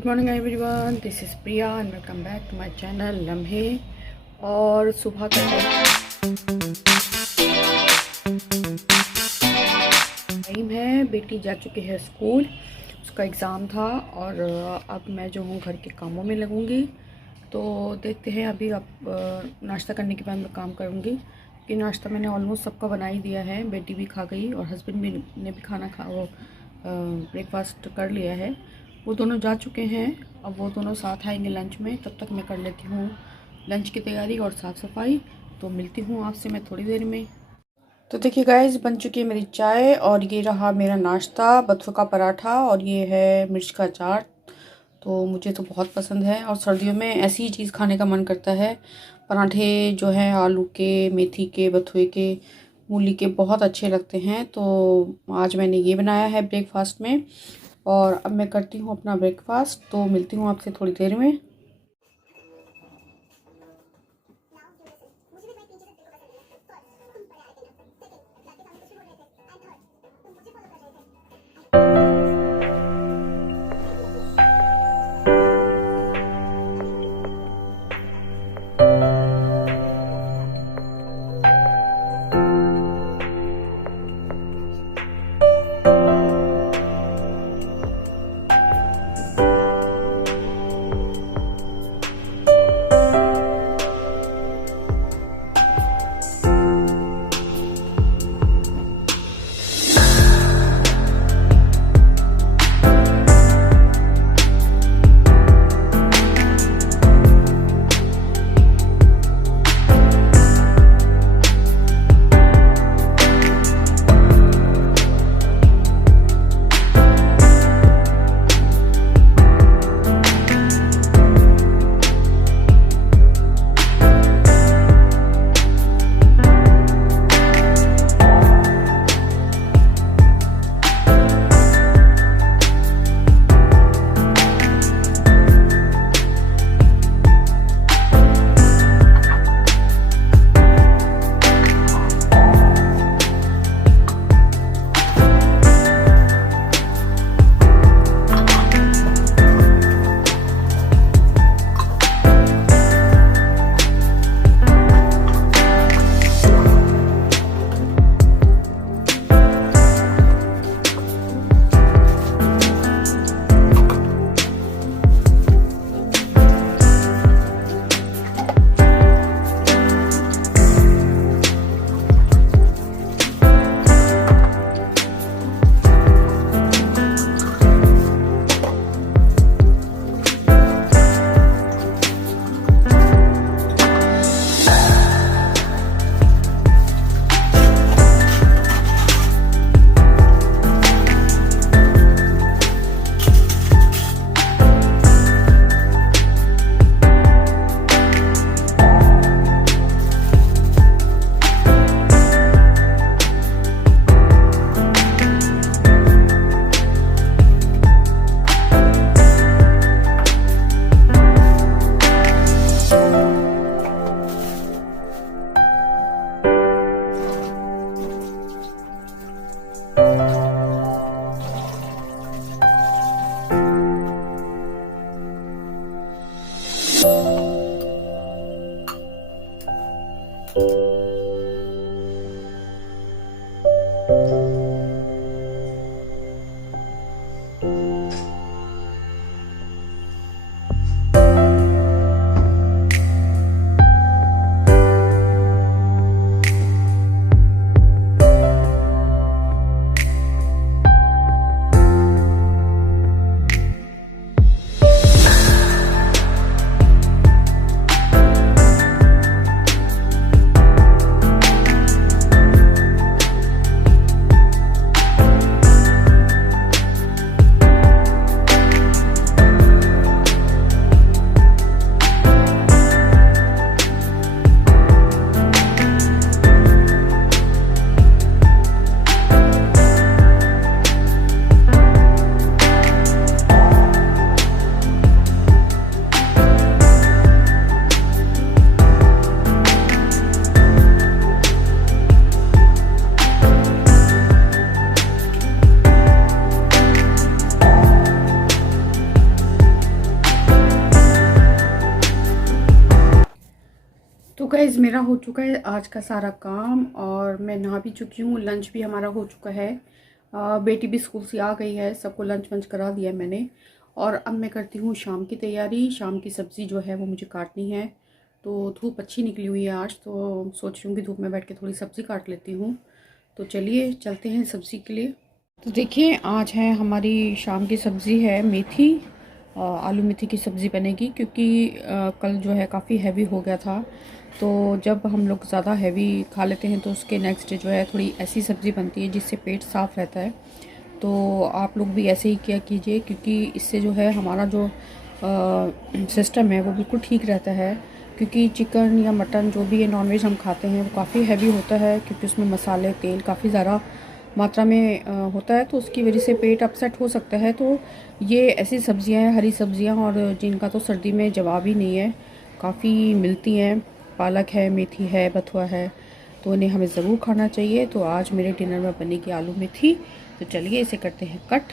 Good morning everyone, this is Priya and welcome back to my channel Lamhe. और सुबह का time है। बेटी जा चुकी है स्कूल, उसका एग्ज़ाम था और अब मैं जो हूँ घर के कामों में लगूँगी। तो देखते हैं, अभी अब नाश्ता करने के बाद मैं काम करूँगी कि नाश्ता मैंने ऑलमोस्ट सबका बना ही दिया है। बेटी भी खा गई और हस्बैंड भी ने भी खाना ब्रेकफास्ट कर लिया है। वो दोनों जा चुके हैं, अब वो दोनों साथ आएंगे लंच में। तब तक मैं कर लेती हूँ लंच की तैयारी और साफ़ सफाई। तो मिलती हूँ आपसे मैं थोड़ी देर में। तो देखिए गाइस, बन चुकी है मेरी चाय और ये रहा मेरा नाश्ता, बथुआ का पराठा और ये है मिर्च का अचार। तो मुझे तो बहुत पसंद है और सर्दियों में ऐसी ही चीज़ खाने का मन करता है। पराठे जो है आलू के, मेथी के, बथुए के, मूली के बहुत अच्छे लगते हैं। तो आज मैंने ये बनाया है ब्रेकफास्ट में और अब मैं करती हूँ अपना ब्रेकफास्ट। तो मिलती हूँ आपसे थोड़ी देर में। गाइज़ मेरा हो चुका है आज का सारा काम और मैं नहा भी चुकी हूँ। लंच भी हमारा हो चुका है। बेटी भी स्कूल से आ गई है, सबको लंच वंच करा दिया मैंने। और अब मैं करती हूँ शाम की तैयारी। शाम की सब्ज़ी जो है वो मुझे काटनी है। तो धूप अच्छी निकली हुई है आज, तो सोच रही हूँ कि धूप में बैठ के थोड़ी सब्ज़ी काट लेती हूँ। तो चलिए चलते हैं सब्ज़ी के लिए। तो देखिए आज है हमारी शाम की सब्ज़ी है मेथी, आलू मेथी की सब्ज़ी बनेगी क्योंकि कल जो है काफ़ी हैवी हो गया था। तो जब हम लोग ज़्यादा हैवी खा लेते हैं तो उसके नेक्स्ट डे जो है थोड़ी ऐसी सब्ज़ी बनती है जिससे पेट साफ़ रहता है। तो आप लोग भी ऐसे ही किया कीजिए क्योंकि इससे जो है हमारा जो सिस्टम है वो बिल्कुल ठीक रहता है। क्योंकि चिकन या मटन जो भी है नॉनवेज हम खाते हैं वो काफ़ी हैवी होता है क्योंकि उसमें मसाले तेल काफ़ी ज़्यादा मात्रा में होता है, तो उसकी वजह से पेट अपसेट हो सकता है। तो ये ऐसी सब्ज़ियां हैं, हरी सब्ज़ियां, और जिनका तो सर्दी में जवाब ही नहीं है, काफ़ी मिलती हैं। पालक है, मेथी है, बथुआ है, तो इन्हें हमें ज़रूर खाना चाहिए। तो आज मेरे डिनर में बनेगी आलू मेथी। तो चलिए इसे करते हैं कट।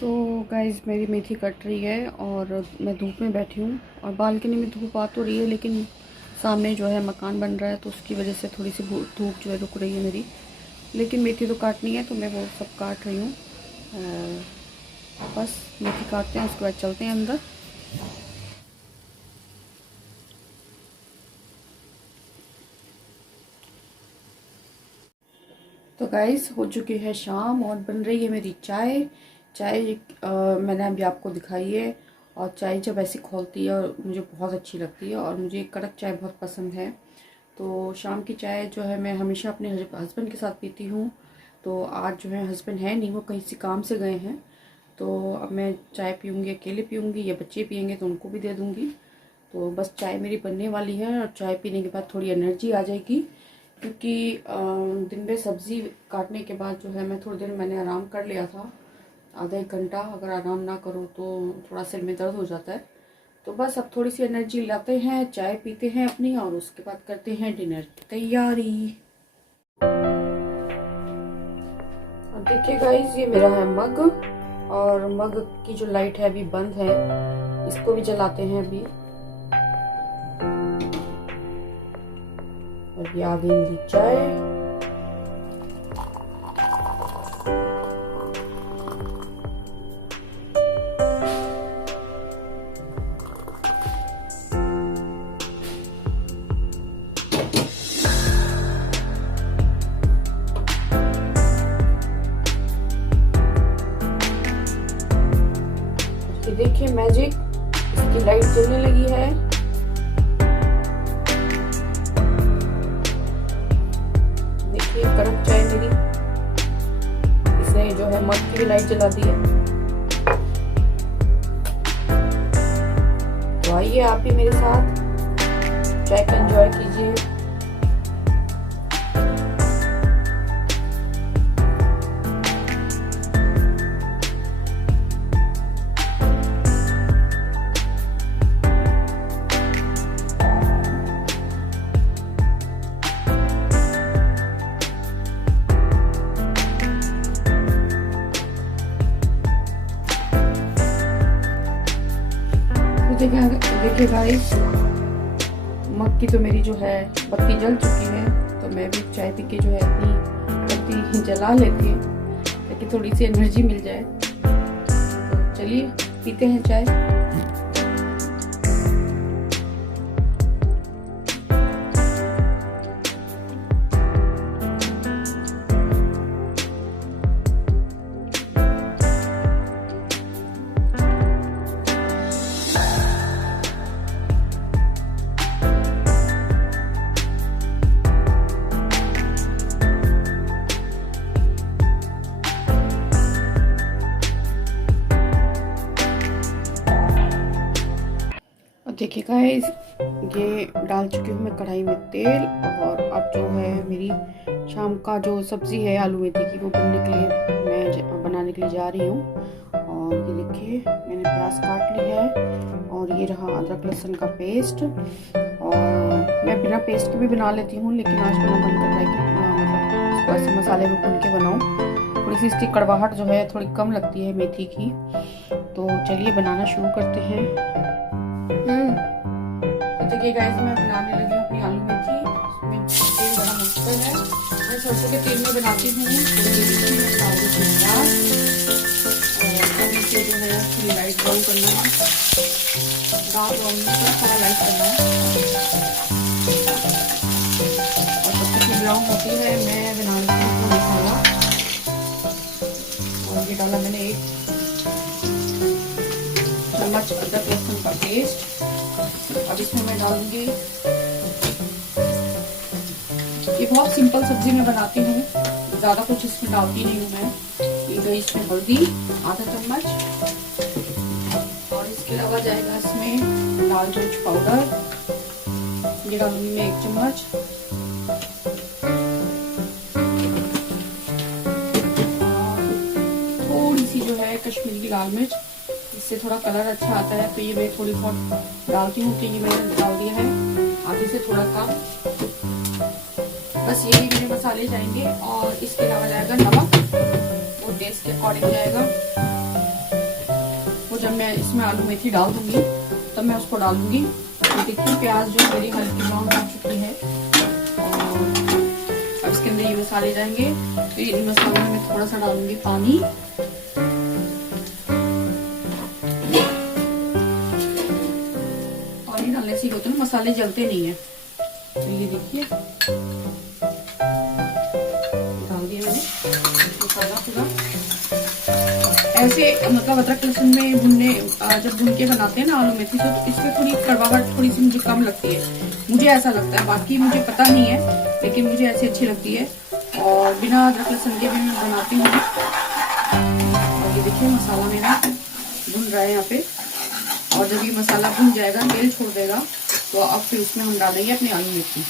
तो गाइज़ मेरी मेथी कट रही है और मैं धूप में बैठी हूँ और बालकनी में धूप आ तो रही है, लेकिन सामने जो है मकान बन रहा है तो उसकी वजह से थोड़ी सी धूप जो है रुक रही है मेरी। लेकिन मेथी तो काटनी है तो मैं वो सब काट रही हूँ। बस मेथी काटते हैं, उसके बाद चलते हैं अंदर। तो गाइस हो चुकी है शाम और बन रही है मेरी चाय। मैंने अभी आपको दिखाई है। और चाय जब ऐसी खोलती है और मुझे बहुत अच्छी लगती है और मुझे कड़क चाय बहुत पसंद है। तो शाम की चाय जो है मैं हमेशा अपने हस्बैंड के साथ पीती हूँ। तो आज जो है हस्बैंड है नहीं, वो कहीं से काम से गए हैं। तो अब मैं चाय पीऊँगी, अकेले पीऊँगी या बच्चे पियेंगे तो उनको भी दे दूँगी। तो बस चाय मेरी बनने वाली है और चाय पीने के बाद थोड़ी एनर्जी आ जाएगी। क्योंकि दिन में सब्ज़ी काटने के बाद जो है मैं थोड़ी देर मैंने आराम कर लिया था, आधा एक घंटा। अगर आराम ना करो तो थोड़ा सिर में दर्द हो जाता है। तो बस अब थोड़ी सी एनर्जी लाते हैं, चाय पीते हैं अपनी और उसके बाद करते हैं डिनर की तैयारी। और देखिए गाइस ये मेरा है मग, और मग की जो लाइट है अभी बंद है, इसको भी जलाते हैं अभी। और ये आ गई मेरी चाय। ये देखिए मैजिक, इसकी लाइट जलने लगी है। देखिए कड़क चाय मेरी, इसने जो है मग की लाइट जला दी है। तो आइए आप भी मेरे साथ चाय का एंजॉय कीजिए। देखिए गाइस मग की तो मेरी जो है बत्ती जल चुकी है, तो मैं भी चाय पी के जो है अपनी बत्ती जला लेती हूँ ताकि थोड़ी सी एनर्जी मिल जाए। तो चलिए पीते हैं चाय। देखिए गाइस, ये डाल चुकी हूँ मैं कढ़ाई में तेल। और अब जो है मेरी शाम का जो सब्ज़ी है आलू मेथी की, वो बनाने के लिए जा रही हूँ। और ये देखिए मैंने प्याज काट ली है, और ये रहा अदरक लहसुन का पेस्ट। और मैं बिना पेस्ट के भी बना लेती हूँ, लेकिन आज मेरा मन कर रहा है कि मतलब इसको ऐसे मसाले में भून के बनाऊँ। थोड़ी सी इसकी कड़वाहट जो है थोड़ी कम लगती है मेथी की। तो चलिए बनाना शुरू करते हैं। तो देखिए गाइस, मैं बनाने लगी हूँ अपनी आलू मेथी। इसमें तेल बड़ा मुश्किल है, मैं सरसों के तेल में बनाती हूँ। और इसे जो है थोड़ी लाइट ब्राउन करना है, डार्क ब्राउन में थोड़ा लाइट करना है। और जब तक ब्राउन होती है मैं बना लेती हूँ मसाला। और ये डाला मैंने 1 चम्मच अदरक लहसुन का पेस्ट। अब इसमें मैं डालूंगी, ये बहुत सिंपल सब्जी मैं बनाती हूँ, ज़्यादा कुछ इसमें डालती नहीं हूँ मैं। ये गई इसमें हल्दी आधा चम्मच, और इसके अलावा जाएगा इसमें लाल मिर्च पाउडर, ये डालूंगी मैं 1 चम्मच। थोड़ी सी जो है कश्मीरी लाल मिर्च, इससे थोड़ा कलर अच्छा आता है, तो ये मैं थोड़ी बहुत डालती हूँ। कि ये मैंने डाल दिया है आधे से थोड़ा कम। बस यही मेरे मसाले जाएंगे। और इसके अलावा जाएगा नमक, वो टेस्ट के अकॉर्डिंग जाएगा। वो जब मैं इसमें आलू मेथी डाल दूंगी तब मैं उसको डाल दूंगी। तो देखिए प्याज जो मेरी हल्की ब्राउन हो चुकी है, और अब इसके अंदर ये मसाले जाएंगे। तो इन मसालों में मैं थोड़ा सा डालूंगी पानी। पानी डालने से होते ना मसाले जलते नहीं है। तो ये देखिए डाल दिया मैंने मसाला पूरा। ऐसे मतलब अदरक लहसुन में भुनने जब भुन के बनाते हैं ना आलू मेथी, तो इसमें थोड़ी कड़वाहट थोड़ी सी मुझे कम लगती है, मुझे ऐसा लगता है। बाकी मुझे पता नहीं है, लेकिन मुझे ऐसी अच्छी लगती है। और बिना अदरक लहसुन के भी मैं बनाती हूँ। और ये देखिए मसाला मेरा भुन रहा है यहाँ पे। और जब ये मसाला भुन जाएगा, तेल छोड़ देगा, तो अब फिर उसमें हम डालेंगे अपनी आलू मेथी।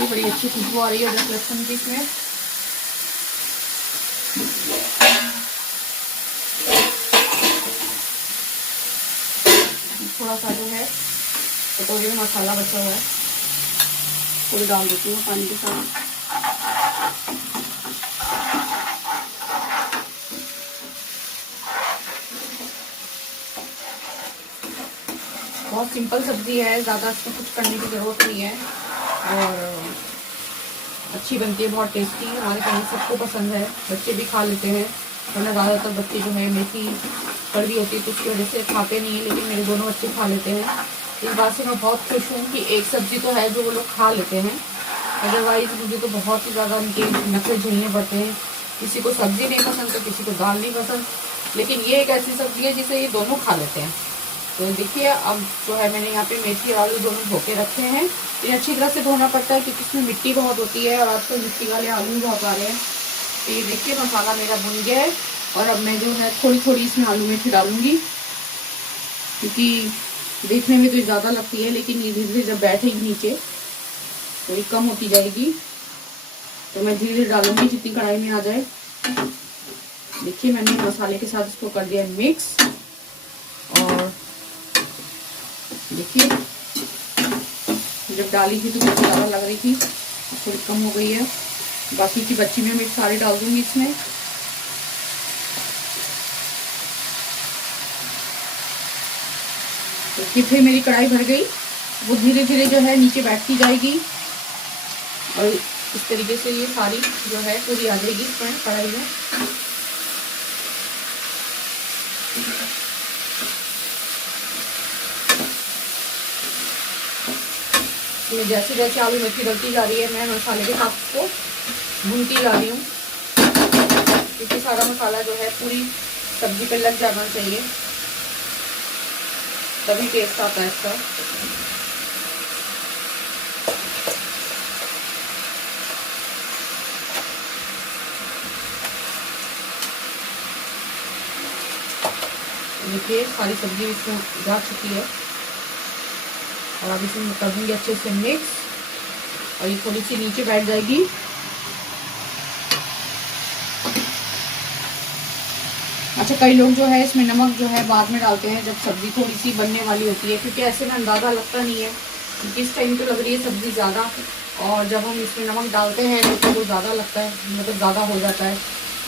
ये बड़ी अच्छी खुशबू आ रही है अदरक लहसुन की इसमें। थोड़ा सा जो है कटोरी में मसाला बचा हुआ है, थोड़ी डाल देती हूँ पानी के साथ। बहुत सिंपल सब्जी है, ज़्यादा इसमें कुछ करने की ज़रूरत नहीं है, और अच्छी बनती है, बहुत टेस्टी। हमारे घर में सबको पसंद है, बच्चे भी खा लेते हैं। वरना ज़्यादातर बच्चे जो है मेथी कड़वी होती है तो उसकी वजह से खाते नहीं है, लेकिन मेरे दोनों बच्चे खा लेते हैं। इस बात से मैं बहुत खुश हूँ कि एक सब्जी तो है जो वो लोग खा लेते हैं। अदरवाइज़ मुझे तो बहुत ही ज़्यादा उनके नखरे झेलने पड़ते हैं। किसी को सब्जी नहीं पसंद तो किसी को दाल नहीं पसंद, लेकिन ये एक ऐसी सब्जी है जिसे ये दोनों खा लेते हैं। तो देखिए अब जो है मैंने यहाँ पे मेथी और आलू दोनों धो के रखे हैं। इन्हें अच्छी तरह से धोना पड़ता है क्योंकि इसमें मिट्टी बहुत होती है, और आजकल मिट्टी वाले आलू बहुत आ रहे हैं। तो ये देखिए मसाला मेरा भुन गया है, और अब मैं जो है थोड़ी थोड़ी इसमें आलू मेथी डालूंगी, क्योंकि देखने में तो ज़्यादा लगती है, लेकिन ये धीरे धीरे जब बैठेगी नीचे थोड़ी कम होती जाएगी। तो मैं धीरे धीरे डालूंगी जितनी कढ़ाई में आ जाए। देखिए मैंने मसाले के साथ इसको कर दिया मिक्स। और देखिए जब डाली थी तो मुझे ज़्यादा लग रही थी, थोड़ी कम हो गई है। बाकी की बच्ची में मिर्च सारी डाल दूंगी इसमें। तो फिर मेरी कढ़ाई भर गई, वो धीरे धीरे जो है नीचे बैठती जाएगी, और इस तरीके से ये सारी जो है पूरी आ जाएगी इसमें कढ़ाई में। जैसे जैसे आलू मेथी डलती जा रही है, मैं मसाले के साथ उसको भूनती जा रही हूँ, क्योंकि सारा मसाला जो है पूरी सब्जी पे लग जाना चाहिए, तभी टेस्ट आता है इसका। देखिए सारी सब्जी इसमें जा चुकी है और अब इसमें कर दूँगी अच्छे से मिक्स और ये थोड़ी सी नीचे बैठ जाएगी। अच्छा, कई लोग जो है इसमें नमक जो है बाद में डालते हैं जब सब्ज़ी थोड़ी सी बनने वाली होती है, क्योंकि ऐसे में अंदाज़ा लगता नहीं है, क्योंकि इस टाइम तो लग रही है सब्ज़ी ज़्यादा और जब हम इसमें नमक डालते हैं तो वो ज़्यादा लगता है, मतलब ज़्यादा हो जाता है।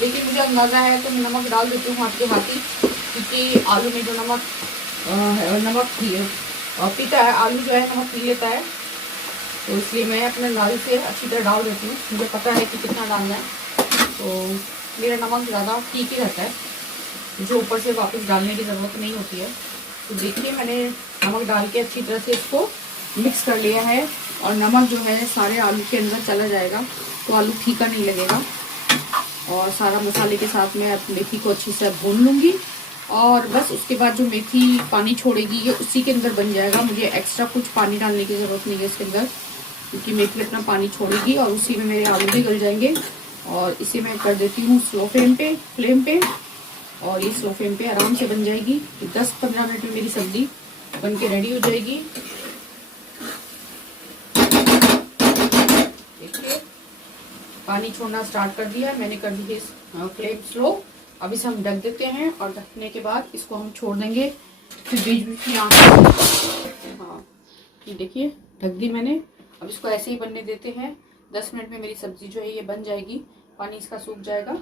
लेकिन मुझे अंदाज़ा है तो मैं नमक डाल देती हूँ हाथ के हाथी, क्योंकि आलू में जो नमक पीता है, आलू जो है नमक पी लेता है, तो इसलिए मैं अपने नाल से अच्छी तरह डाल देती हूँ। मुझे पता है कि कितना डालना है, तो मेरा नमक ज़्यादा ठीक ही रहता है, जो ऊपर से वापस डालने की ज़रूरत नहीं होती है। तो देखिए मैंने नमक डाल के अच्छी तरह से इसको मिक्स कर लिया है और नमक जो है सारे आलू के अंदर चला जाएगा, तो आलू फीका नहीं लगेगा। और सारा मसाले के साथ मैं मेथी को अच्छी से भून लूँगी और बस उसके बाद जो मेथी पानी छोड़ेगी ये उसी के अंदर बन जाएगा। मुझे एक्स्ट्रा कुछ पानी डालने की ज़रूरत नहीं है इसके अंदर, क्योंकि मेथी अपना पानी छोड़ेगी और उसी में मेरे आलू भी गल जाएंगे। और इसे मैं कर देती हूँ स्लो फ्लेम पे और ये स्लो फ्लेम पे आराम से बन जाएगी। 10-15 मिनट में मेरी सब्जी बन के रेडी हो जाएगी। देखिए पानी छोड़ना स्टार्ट कर दिया है मैंने, कर दी है फ्लेम स्लो। अब इसे हम ढक देते हैं और ढकने के बाद इसको हम छोड़ देंगे, फिर बीच बीच में हाँ ये देखिए ढक दी मैंने। अब इसको ऐसे ही बनने देते हैं। 10 मिनट में मेरी सब्ज़ी जो है ये बन जाएगी, पानी इसका सूख जाएगा,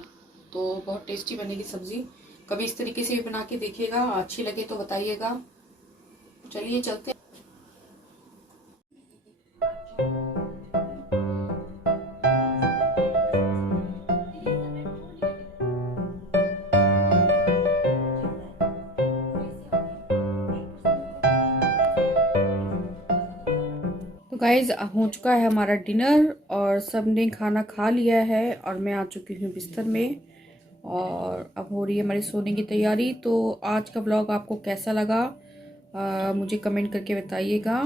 तो बहुत टेस्टी बनेगी सब्ज़ी। कभी इस तरीके से भी बना के देखिएगा, अच्छी लगे तो बताइएगा। चलिए चलते हैं। तो गाइज हो चुका है हमारा डिनर और सब ने खाना खा लिया है और मैं आ चुकी हूँ बिस्तर में और अब हो रही है हमारी सोने की तैयारी। तो आज का व्लॉग आपको कैसा लगा मुझे कमेंट करके बताइएगा।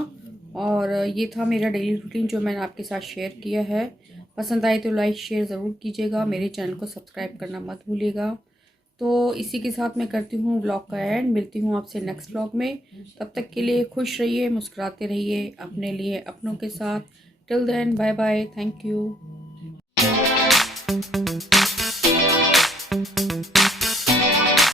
और ये था मेरा डेली रूटीन जो मैंने आपके साथ शेयर किया है। पसंद आए तो लाइक शेयर ज़रूर कीजिएगा, मेरे चैनल को सब्सक्राइब करना मत भूलिएगा। तो इसी के साथ मैं करती हूँ व्लॉग का एंड। मिलती हूँ आपसे नेक्स्ट व्लॉग में। तब तक के लिए खुश रहिए, मुस्कुराते रहिए, अपने लिए अपनों के साथ। Till then bye bye, thank you.